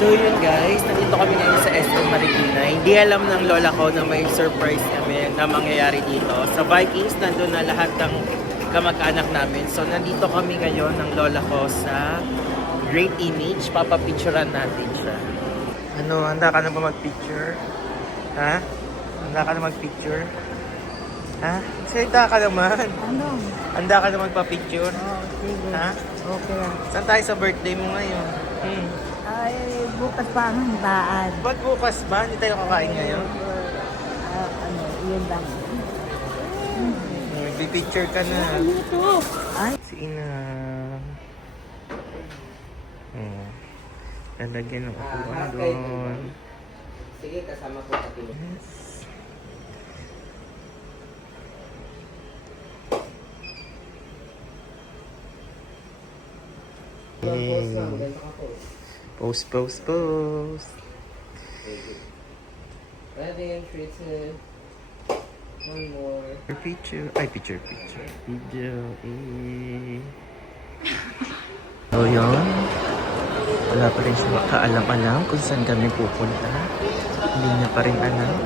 So yun guys, nandito kami ngayon sa SM Marikina. Hindi alam ng lola ko na may surprise kami na mangyayari dito. Sa Vikings, nandun na lahat ng kamag-anak namin. So nandito kami ngayon ng lola ko sa Great Image. Papapicturean natin siya. Ano, handa ka na ba mag-picture? Ha? Handa ka na mag-picture? Ha? Salita ka naman. Ano? Handa ka na magpa-picture? Oh, sige. Ha? Okay lang. Saan tayo sa birthday mo ngayon? Ay, bukas pa ang handaan. Ba't bukas ba? Hindi tayo kakain ngayon? Ano, yun lang. Picture ka na. Ano ito? Ay, Si Ina. Lalagyan ng upuan doon. Sige, kasama ko sa tilo. Yes. Yay. Post, post, post. Ready, 3, 2. One more. Picture. Ay, picture. Video. So, yun. Wala pa rin siya makaalam-alam kung saan kami pupunta. Hindi niya pa rin alam.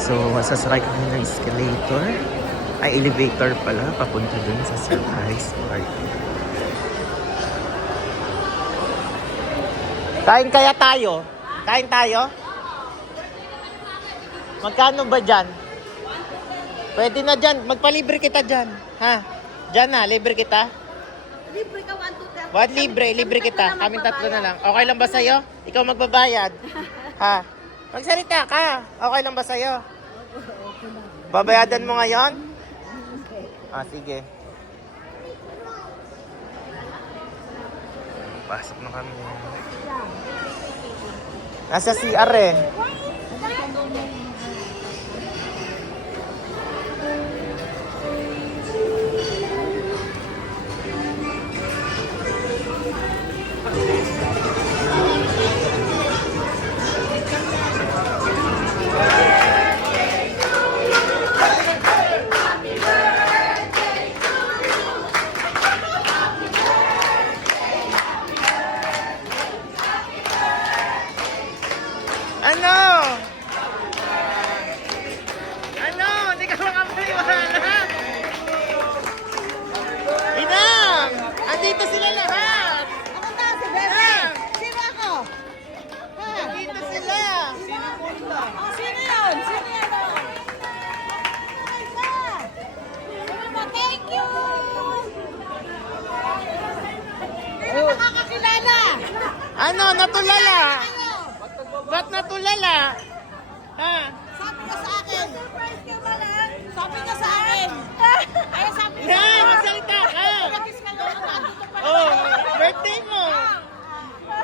So, masasakay kami ng escalator. Ay, elevator pala. Papunta dun sa surprise party. Kain kaya tayo? Kain tayo? Magkano ba dyan? Pwede na dyan. Magpalibre kita dyan. Ha? Dyan na, libre kita. libre ka, 1, 2, 3. What libre? Libre kita. Kaming tatlo na lang. Okay lang ba sa'yo? Ikaw magbabayad. Ha? Magsalita ka. Okay lang ba sa'yo? Babayadan mo ngayon? Ah, sige. Pasok na kami. Nasa CR eh. Ano? Ano? Hindi ka makapaliwala. Inang! Andito sila lahat! Ako na, si Bebe. Sino ako? Andito sila! Oh, sino yun? Sino yan? Thank you! Hindi na nakakakilala. Ano? Natulala? Ba't natulala? Ha? Sabi ka sa akin. Surprise ka ba lang? Sabi ka sa akin. Ay, sabi ka Yan! Magsalita ka! Nagkis ka lang. Nandito pa lang. Oh! Birthday mo!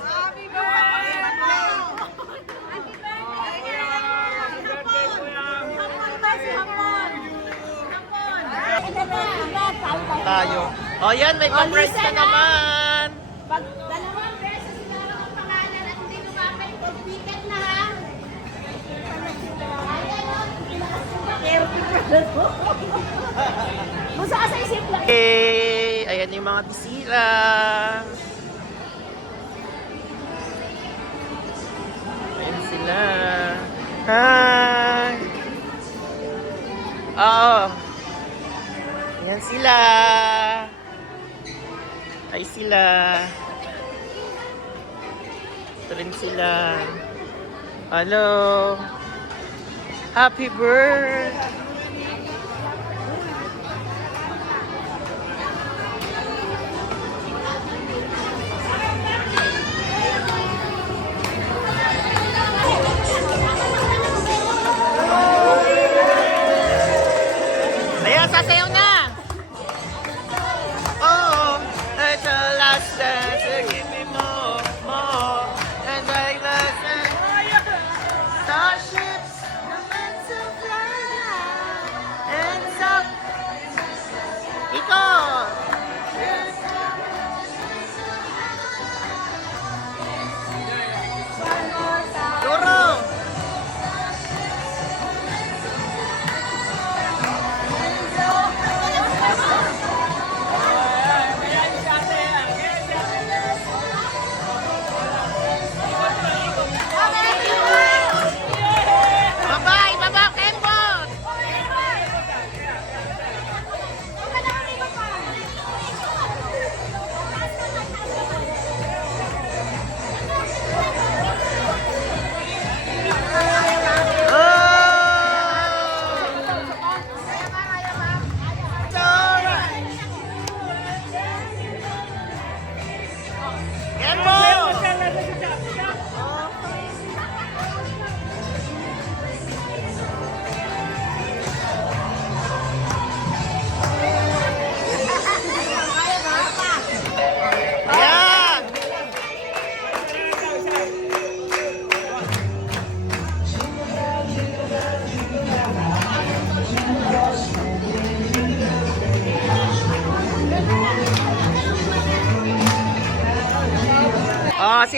Happy birthday! Happy birthday! Hapon ba si Hapon? Hapon! Ano ba? Tayo. Oh, yan! May surprise ka naman! Pag dalawang beses sinara ang pangalan at hindi lumapit, pagbigat na ha. Musa ka sa isip lang. Hey! Ayan yung mga bisita. Ayan sila. Hi! Oo. Ayan sila. Ay sila. Ito rin sila. Hello. Happy birthday. Ayan, sasayaw na! Oh, it's the last dance, so give me more, more. And like the sun, starships are meant to fly.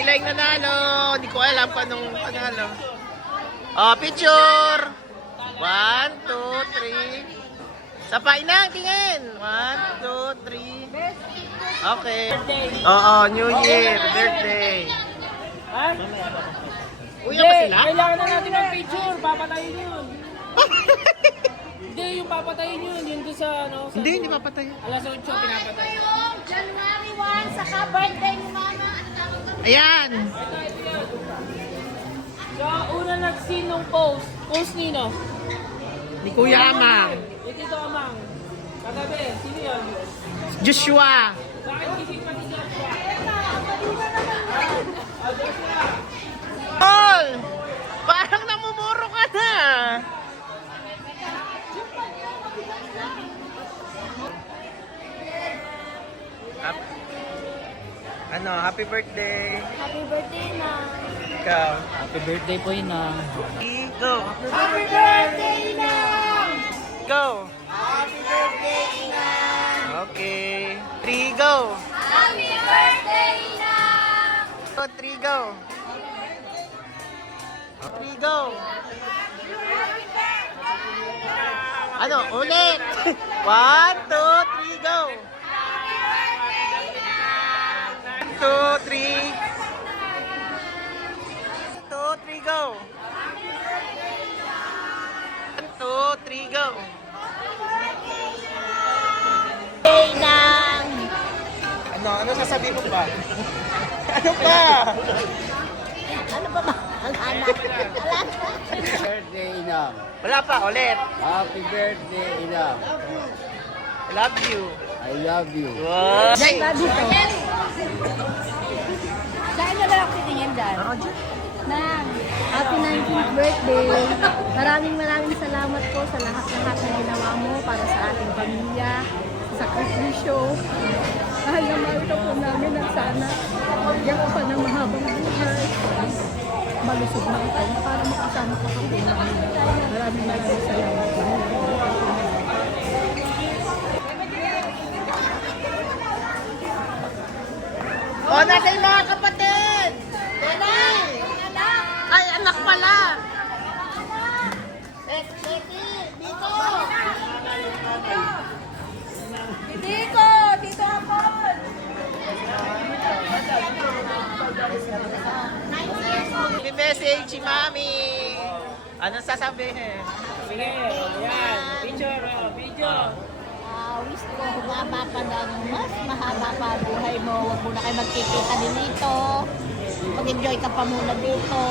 sila yung nanalo. Hindi ko alam kung anong panalo. Oh, picture! 1, 2, 3. Sapain na, tingin! 1, 2, 3. Okay. Oo, New Year, birthday. Ha? Uya ba sila? Kailangan na natin ng picture. Papatayin yun. Hindi, yung papatayin yun. Yun doon sa, ano, sa Hindi papatay. alas 8, pinapatay. January 1, saka birthday ni Mama. Ayan! Ito yan. Sa una nag-scene nung post. Post nino? Ni Kuya Amang. Ito Amang. Katabi, sino yan? Joshua. Bakit kising pati siya? Paul! Parang namumuro ka na. Ano, happy birthday. Happy birthday, Ma. Ikaw. Happy birthday po yun ah. Go. Happy birthday, Na. Go. Happy birthday, Na. Okay. 3, go. Happy birthday, Na. 3, go. 3, go. Ano, ulit. 1, 2, 3, go. 2, 3. 2, 3, go. 1, 2, 3, go. Birthday, Nang. Ano sasabihin mo ba? Ano pa? Ano ba ba? Anak. Birthday, Inang. Wala pa, ulit. Happy birthday, Inang. I love you. I love you. Wow. Dito. Saan na lang ako titingin dyan? Nang, happy 19th birthday. Maraming salamat po sa lahat-lahat na ginawa mo para sa ating pamilya, sa sakripisyo. Mahal na mahal ka po namin at sana bigyan ko pa ng mahabang buhay. Malusog na ito para makasama ka po namin. Maraming salamat. O, nasa yung mga kapatid! Nenay! Ay, anak pala! Dito ako! May message si Mami! Anong sasabihin? Sige, yan. Picture, video. Wish ko humaba pa ng mas mahaba pa buhay mo. Huwag muna kayo magkikita din dito. Mag-enjoy ka pa muna dito.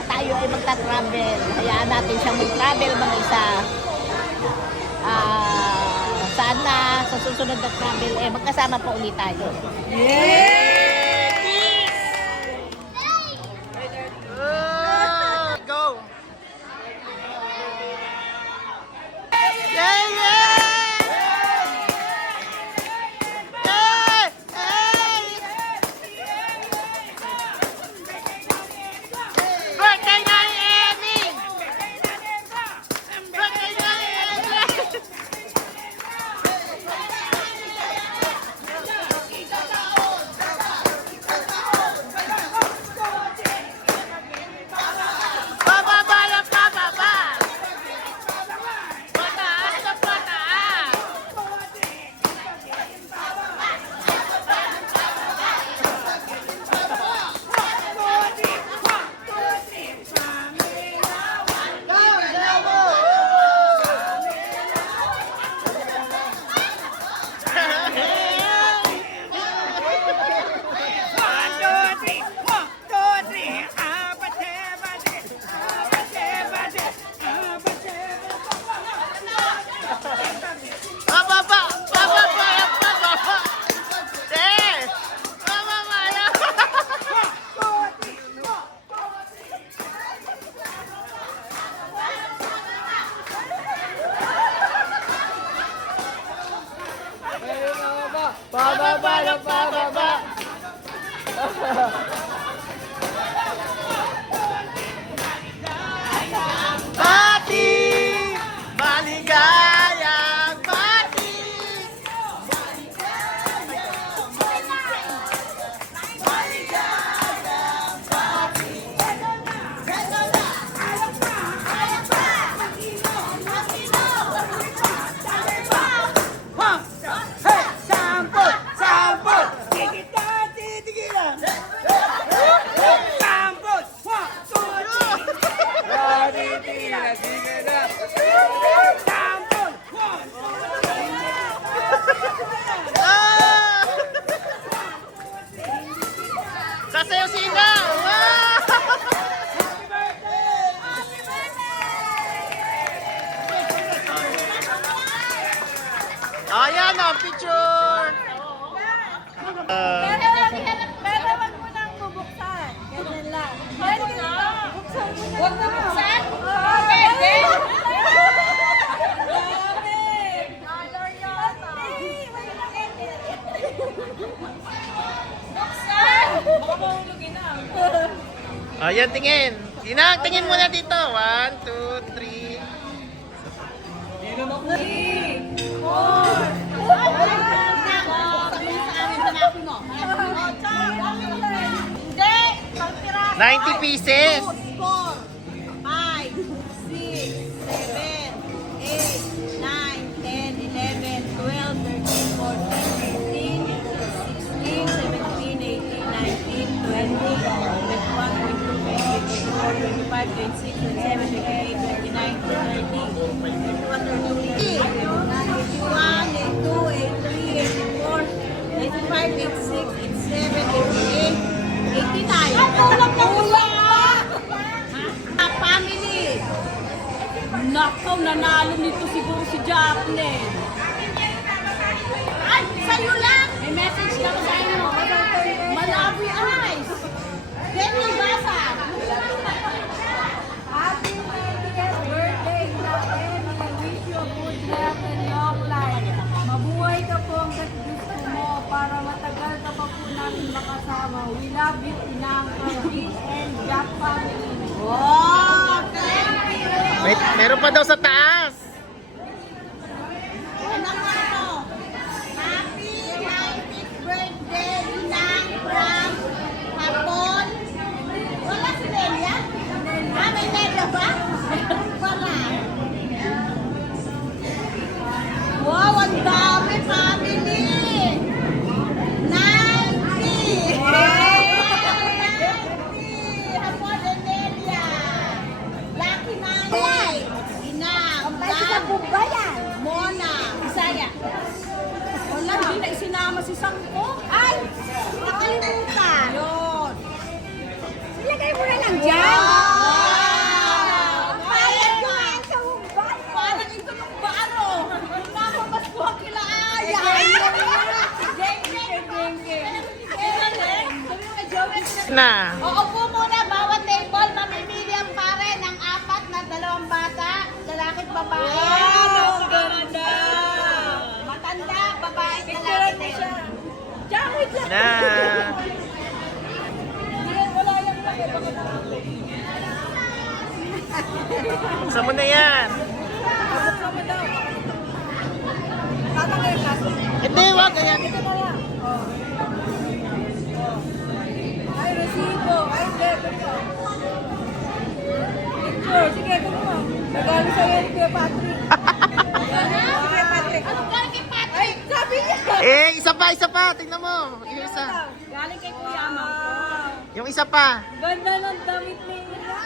At tayo ay magta-travel. Hayaan natin siyang mag-travel mag-isa. Sana sa susunod na travel, magkasama pa ulit tayo. Go! Yay! Yay! Yay! Birthday na ni Emmy! Birthday na ni Emmy! Sina! Wow! Ayan na, picture! Pero wag mo nang bubuksan. Ganyan lang. Wag na buksan? Pwede. Ayan, tingin. Sinang, tingin muna dito. 1, 2, 3. Hindi! 90 pieces. 4, 5, 6, 7, 8, 9, 10, 11, 12, 13, 14, 15, 16, 17, 18, 19, 20, 21, 22, 23, 24, 25, 26, 27, 28, 29, 30, 31, 32, 81, 82, 83, 84, 85, 86, 87, 88, 89. Kulang na kulang! Family! Nakaw, nanalo nito siguro si Jacqueline. Ay, sa'yo lang! May message lang sa inyo. Malawi eyes! Benny, basa! Happy 90th birthday, Jacqueline. I wish you a good health and long life. Mabuhay ka po hanggat gusto mo para matagal ka pa po namin makasama. We love you, Inang, Carvin, and Jack family. Oh, thank you! Meron pa daw sa taas. Ano ka ito? Happy 90th birthday, Inang, from Hapon. Wala si Nelia? Ah, may Nelia ba? Wala. Wow, ang dami family! 90! 90! Hapon and Nelia! Lucky Nanay! Inang! Lang! Mona! Isaya! Wala, hindi na isinama si Sangko. Ay! Nakalimutan! Yun! Ilagay mo na lang dyan! Parang yung sa humban! Parang ito yung baano! Namamas ko ang kilaaya! Na. Uupo muna, bawat table, mamimili ang pare ng 4 na 2 bata, lalaki at babae. Wow, ang ganda! Matanda, babae, lalaki din. Diyan, wait lang. Na. Wala yung Buksan mo na yan. Buksan mo daw. Tatangay yung kaso. Hindi, wag. Ganyan. Ito na lang. Ay, resibo. Ay, hindi. Picture. Sige, ito mo. Regalo sa'yo ni Kuya Patrick. Kuya Patrick. Anong galing kay Patrick? Ay, sabi niya. Isa pa. Tingnan mo. Yung isa. Galing kay Kuya Amang. Yung isa pa. Ganda ng damit ni Ina.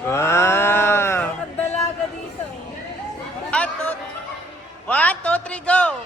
Wow. Ang dalaga dito. 1, 2, 3, go.